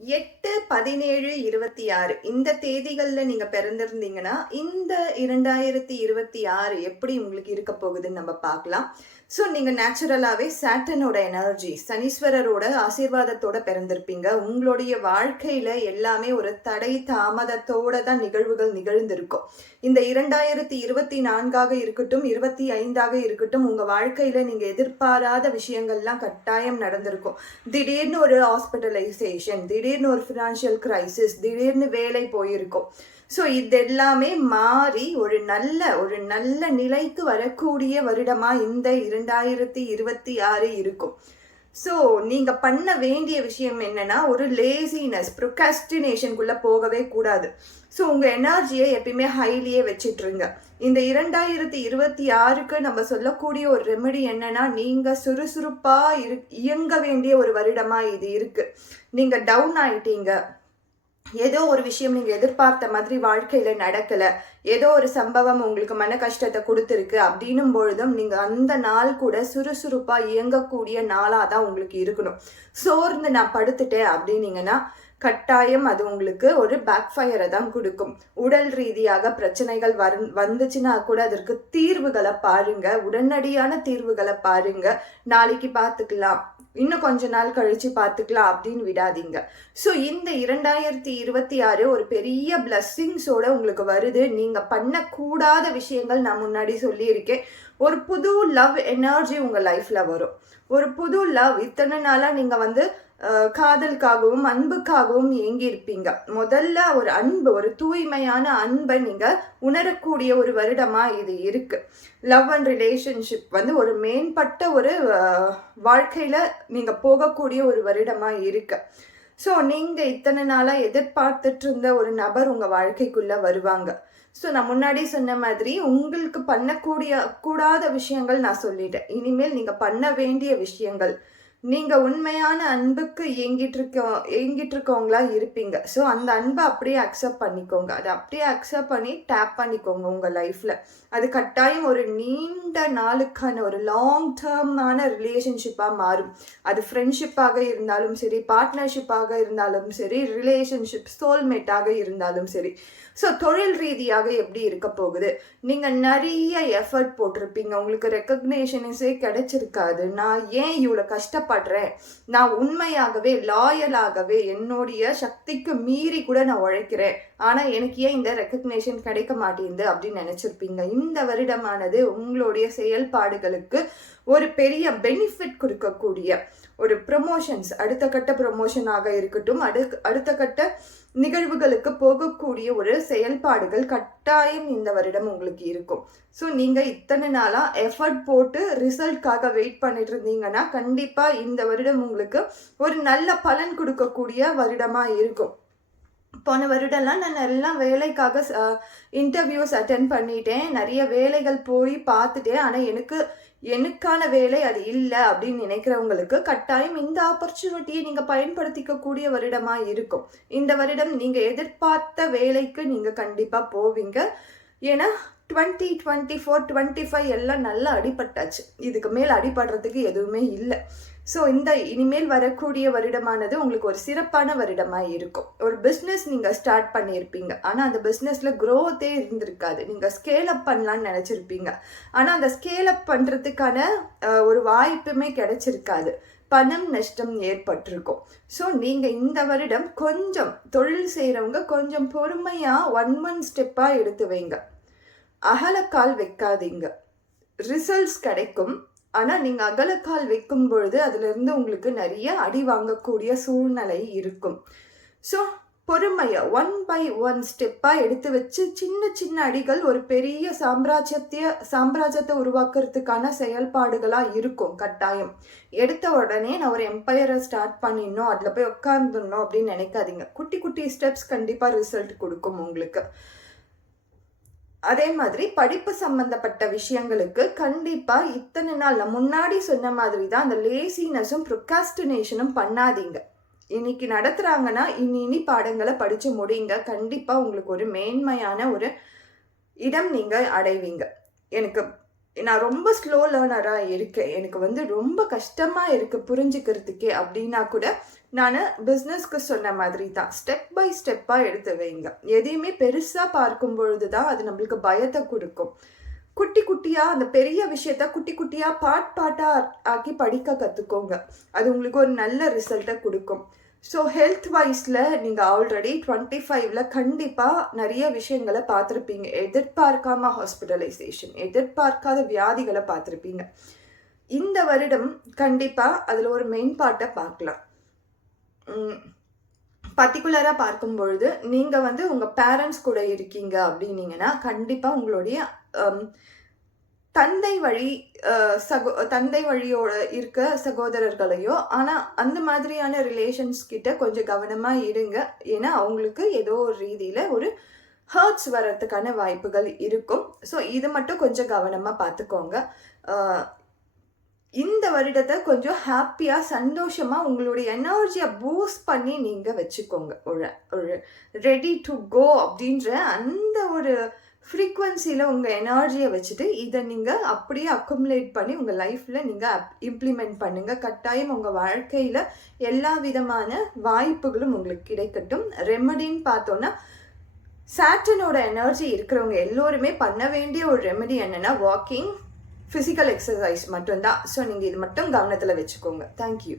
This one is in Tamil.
எட்டு பதினேழு இருபத்தி ஆறு இந்த தேதிகளில் நீங்கள் பிறந்திருந்தீங்கன்னா இந்த இரண்டாயிரத்தி இருபத்தி ஆறு எப்படி உங்களுக்கு இருக்க போகுதுன்னு நம்ம பார்க்கலாம். ஸோ நீங்கள் நேச்சுரலாகவே சாட்டனோட எனர்ஜி சனீஸ்வரரோட ஆசீர்வாதத்தோட பிறந்திருப்பீங்க. உங்களுடைய வாழ்க்கையில் எல்லாமே ஒரு தடை தாமதத்தோட தான் நிகழ்வுகள் நிகழ்ந்திருக்கும். இந்த இரண்டாயிரத்தி இருபத்தி நான்காக இருக்கட்டும் இருபத்தி ஐந்தாக இருக்கட்டும் உங்கள் வாழ்க்கையில் நீங்கள் எதிர்பாராத விஷயங்கள்லாம் கட்டாயம் நடந்திருக்கும். திடீர்னு ஒரு ஹாஸ்பிட்டலைசேஷன் திடீர்னு ஒரு ஃபினான்ஷியல் கிரைசிஸ் திடீர்னு வேலை போயிருக்கும். ஸோ இதெல்லாமே மாறி ஒரு நல்ல ஒரு நல்ல நிலைக்கு வரக்கூடிய வருடமாக இந்த இரண்டாயிரத்தி இருபத்தி ஆறு இருக்கும். ஸோ நீங்கள் பண்ண வேண்டிய விஷயம் என்னன்னா ஒரு லேசினஸ் ப்ரொகாஸ்டினேஷனுக்குள்ளே போகவே கூடாது. ஸோ உங்கள் எனர்ஜியை எப்பயுமே ஹைலியே வச்சிட்ருங்க. இந்த இரண்டாயிரத்தி இருபத்தி ஆறுக்கு நம்ம சொல்லக்கூடிய ஒரு ரெமெடி என்னென்னா நீங்கள் சுறுசுறுப்பாக இரு இயங்க வேண்டிய ஒரு வருடமாக இது இருக்குது நீங்கள் டவுன் ஆயிட்டீங்க. ஏதோ ஒரு விஷயம் நீங்கள் எதிர்பார்த்த மாதிரி வாழ்க்கையில் நடக்கலை. ஏதோ ஒரு சம்பவம் உங்களுக்கு மன கஷ்டத்தை கொடுத்துருக்கு. அப்படின்னும் பொழுதும் நீங்கள் அந்த நாள் கூட சுறுசுறுப்பாக இயங்கக்கூடிய நாளாக தான் உங்களுக்கு இருக்கணும். சோர்ந்து நான் படுத்துட்டேன் அப்படின்னீங்கன்னா கட்டாயம் அது உங்களுக்கு ஒரு பேக் ஃபயரை தான் கொடுக்கும். உடல் ரீதியாக பிரச்சனைகள் வரு வந்துச்சுன்னா கூட அதற்கு தீர்வுகளை பாருங்க. உடனடியான தீர்வுகளை பாருங்க. நாளைக்கு பார்த்துக்கலாம். இன்னும் கொஞ்ச நாள் கழிச்சு பார்த்துக்கலாம் அப்படின்னு விடாதீங்க. ஸோ இந்த இரண்டாயிரத்தி இருபத்தி ஆறு ஒரு பெரிய பிளஸ்ஸிங்ஸோட உங்களுக்கு வருது. நீங்கள் பண்ணக்கூடாத விஷயங்கள் நான் முன்னாடி சொல்லியிருக்கேன். ஒரு புது லவ் எனர்ஜி உங்கள் லைஃப்பில் வரும். ஒரு புது லவ் இத்தனை நாளாக நீங்கள் வந்து காதலுக்காகவும் அன்புக்காகவும் ஏங்கியிருப்பீங்க முதல்ல ஒரு அன்பு ஒரு தூய்மையான அன்பை நீங்கள் உணரக்கூடிய ஒரு வருடமாக இது இருக்குது லவ் அண்ட் ரிலேஷன்ஷிப் வந்து ஒரு மேம்பட்ட ஒரு வாழ்க்கையில் நீங்கள் போகக்கூடிய ஒரு வருடமாக இருக்கு. ஸோ நீங்கள் இத்தனை நாளாக எதிர்பார்த்துட்டு இருந்த ஒரு நபர் உங்கள் வாழ்க்கைக்குள்ளே வருவாங்க. ஸோ நான் முன்னாடி சொன்ன மாதிரி உங்களுக்கு பண்ணக்கூடிய கூடாத விஷயங்கள் நான் சொல்லிட்டேன். இனிமேல் நீங்கள் பண்ண வேண்டிய விஷயங்கள் நீங்கள் உண்மையான அன்புக்கு ஏங்கிட்டு இருக்க ஏங்கிட்டு இருக்கவங்களா இருப்பீங்க. ஸோ அந்த அன்பை அப்படியே அக்செப்ட் பண்ணிக்கோங்க. அதை அப்படியே அக்செப்ட் பண்ணி டேப் பண்ணிக்கோங்க உங்கள் லைஃப்பில் அது கட்டாயம் ஒரு நீண்ட நாளுக்கான ஒரு லாங் டேர்மான ரிலேஷன்ஷிப்பாக மாறும். அது ஃப்ரெண்ட்ஷிப்பாக இருந்தாலும் சரி பார்ட்னர்ஷிப்பாக இருந்தாலும் சரி ரிலேஷன்ஷிப் சோல்மேட்டாக இருந்தாலும் சரி. ஸோ தொழில் ரீதியாக எப்படி இருக்க போகுது? நீங்கள் நிறைய எஃபர்ட் போட்டிருப்பீங்க. உங்களுக்கு ரெக்கக்னேஷன்ஸே கிடைச்சிருக்காது. நான் ஏன் இவ்வளோ கஷ்டப்படுறேன் நான் உண்மையாகவே லாயலாகவே என்னுடைய சக்திக்கு மீறி கூட நான் உழைக்கிறேன். ஆனால் எனக்கு ஏன் இந்த ரெக்கக்னேஷன் கிடைக்க மாட்டேங்குது அப்படின்னு நினச்சிருப்பீங்க. இந்த வருடமானது உங்களுடைய செயல்பாடுகளுக்கு ஒரு பெரிய பெனிஃபிட் கொடுக்கக்கூடிய ஒரு ப்ரமோஷன்ஸ் அடுத்த கட்ட ப்ரமோஷனாக இருக்கட்டும் அடு அடுத்த கட்ட நிகழ்வுகளுக்கு போகக்கூடிய ஒரு செயல்பாடுகள் கட்டாயம் இந்த வருடம் உங்களுக்கு இருக்கும். ஸோ நீங்கள் இத்தனை நாளாக எஃபர்ட் போட்டு ரிசல்ட்காக வெயிட் பண்ணிட்டு இருந்தீங்கன்னா கண்டிப்பாக இந்த வருடம் உங்களுக்கு ஒரு நல்ல பலன் கொடுக்கக்கூடிய வருடமாக இருக்கும். போன வருடம்லாம் நான் எல்லாம் வேலைக்காக இன்டர்வியூஸ் அட்டன் பண்ணிட்டேன். நிறைய வேலைகள் போய் பார்த்துட்டேன். ஆனால் எனக்கு எனக்கான வேலை அது இல்லை அப்படின்னு நினைக்கிறவங்களுக்கு கட்டாயம் இந்த ஆப்பர்ச்சுனிட்டியை நீங்கள் பயன்படுத்திக்கக்கூடிய வருடமாக இருக்கும். இந்த வருடம் நீங்கள் எதிர்பார்த்த வேலைக்கு நீங்கள் கண்டிப்பாக போவீங்க. ஏன்னா twenty twenty four twenty five எல்லாம் நல்லா அடிபட்டாச்சு. இதுக்கு மேல் அடிபடுறதுக்கு எதுவுமே இல்லை. ஸோ இந்த இனிமேல் வரக்கூடிய வருடமானது உங்களுக்கு ஒரு சிறப்பான வருடமாக இருக்கும். ஒரு பிஸ்னஸ் நீங்கள் ஸ்டார்ட் பண்ணியிருப்பீங்க. ஆனால் அந்த பிஸ்னஸில் க்ரோத்தே இருந்திருக்காது. நீங்கள் ஸ்கேல் அப் பண்ணலான்னு நினச்சிருப்பீங்க. ஆனால் அந்த ஸ்கேல் அப் பண்ணுறதுக்கான ஒரு வாய்ப்புமே கிடைச்சிருக்காது. பணம் நஷ்டம் ஏற்பட்டிருக்கும். ஸோ நீங்கள் இந்த வருடம் கொஞ்சம் தொழில் செய்கிறவங்க கொஞ்சம் பொறுமையாக ஒன் மந்த் ஸ்டெப்பாக எடுத்து வைங்க. அகலக்கால் வைக்காதீங்க. ரிசல்ட்ஸ் கிடைக்கும். ஆனால் நீங்கள் அகலக்கால் வைக்கும் பொழுது அதுலேருந்து உங்களுக்கு நிறைய அடி வாங்கக்கூடிய சூழ்நிலை இருக்கும். ஸோ பொறுமையாக ஒன் பை ஒன் ஸ்டெப்பாக எடுத்து வச்சு சின்ன சின்ன அடிகள் ஒரு பெரிய சாம்ராஜ்யத்தைய சாம்ராஜ்யத்தை உருவாக்குறதுக்கான செயல்பாடுகளாக இருக்கும் கட்டாயம். எடுத்த உடனே நான் ஒரு எம்பையரை ஸ்டார்ட் பண்ணிடணும் அதில் போய் உட்காந்துடணும் அப்படின்னு நினைக்காதீங்க. குட்டி குட்டி ஸ்டெப்ஸ் கண்டிப்பாக ரிசல்ட் கொடுக்கும் உங்களுக்கு. அதே மாதிரி படிப்பு சம்பந்தப்பட்ட விஷயங்களுக்கு கண்டிப்பாக இத்தனை நாள் முன்னாடி சொன்ன மாதிரி தான் அந்த லேசினஸும் ப்ரொக்காஸ்டினேஷனும் பண்ணாதீங்க. இன்னைக்கு நடத்துகிறாங்கன்னா இனி இனி பாடங்களை படித்து முடியுங்க கண்டிப்பாக உங்களுக்கு ஒரு மேன்மையான ஒரு இடம் நீங்கள் அடைவீங்க. எனக்கு நான் ரொம்ப ஸ்லோ லேர்னராக இருக்கேன். எனக்கு வந்து ரொம்ப கஷ்டமாக இருக்குது புரிஞ்சுக்கிறதுக்கே அப்படின்னா கூட நான் பிஸ்னஸ்க்கு சொன்ன மாதிரி தான். ஸ்டெப் பை ஸ்டெப்பாக எடுத்து வைங்க. எதையுமே பெருசாக பார்க்கும் பொழுது தான் அது நம்மளுக்கு பயத்தை கொடுக்கும். குட்டி குட்டியாக அந்த பெரிய விஷயத்த குட்டி குட்டியாக பாட் பாட்டாக ஆக்கி படிக்க கற்றுக்கோங்க அது உங்களுக்கு ஒரு நல்ல ரிசல்ட்டை கொடுக்கும். ஸோ ஹெல்த் வைஸில் நீங்கள் ஆல்ரெடி டுவெண்ட்டி ஃபைவ்ல கண்டிப்பாக நிறைய விஷயங்களை பார்த்துருப்பீங்க. எதிர்பார்க்காம ஹாஸ்பிட்டலைசேஷன் எதிர்பார்க்காத வியாதிகளை பார்த்துருப்பீங்க. இந்த வருடம் கண்டிப்பாக அதில் ஒரு மெயின் பார்ட்டை பார்க்கலாம். பர்டிகுலராக பார்க்கும் பொழுது நீங்கள் வந்து உங்கள் பேரண்ட்ஸ் கூட இருக்கீங்க அப்படின்னீங்கன்னா கண்டிப்பாக உங்களுடைய தந்தை வழி சகோ தந்தை வழியோட இருக்க சகோதரர்களையோ ஆனால் அந்த மாதிரியான ரிலேஷன்ஸ் கிட்ட கொஞ்சம் கவனமாக இருங்க. ஏன்னா அவங்களுக்கு ஏதோ ஒரு ரீதியில் ஒரு ஹர்ட்ஸ் வர்றதுக்கான வாய்ப்புகள் இருக்கும். ஸோ இது மட்டும் கொஞ்சம் கவனமாக பார்த்துக்கோங்க. இந்த வருடத்தை கொஞ்சம் ஹாப்பியாக சந்தோஷமாக உங்களுடைய எனர்ஜியை பூஸ்ட் பண்ணி நீங்கள் வச்சுக்கோங்க. ஒரு ஒரு ரெடி டு கோ அப்படின்ற அந்த ஒரு ஃப்ரீக்குவென்சியில் உங்கள் எனர்ஜியை வச்சுட்டு இதை நீங்கள் அப்படியே அக்குமுலேட் பண்ணி உங்கள் லைஃப்பில் நீங்கள் இம்ப்ளிமெண்ட் பண்ணுங்கள் கட்டாயம் உங்கள் வாழ்க்கையில் எல்லா விதமான வாய்ப்புகளும் உங்களுக்கு கிடைக்கட்டும். ரெமடின்னு பார்த்தோன்னா சாட்டனோட எனர்ஜி இருக்கிறவங்க எல்லோருமே பண்ண வேண்டிய ஒரு ரெமெடி என்னென்னா வாக்கிங் ஃபிசிக்கல் எக்ஸசைஸ் மட்டும்தான். ஸோ நீங்கள் இது மட்டும் கவனத்தில் வச்சுக்கோங்க. தேங்க்யூ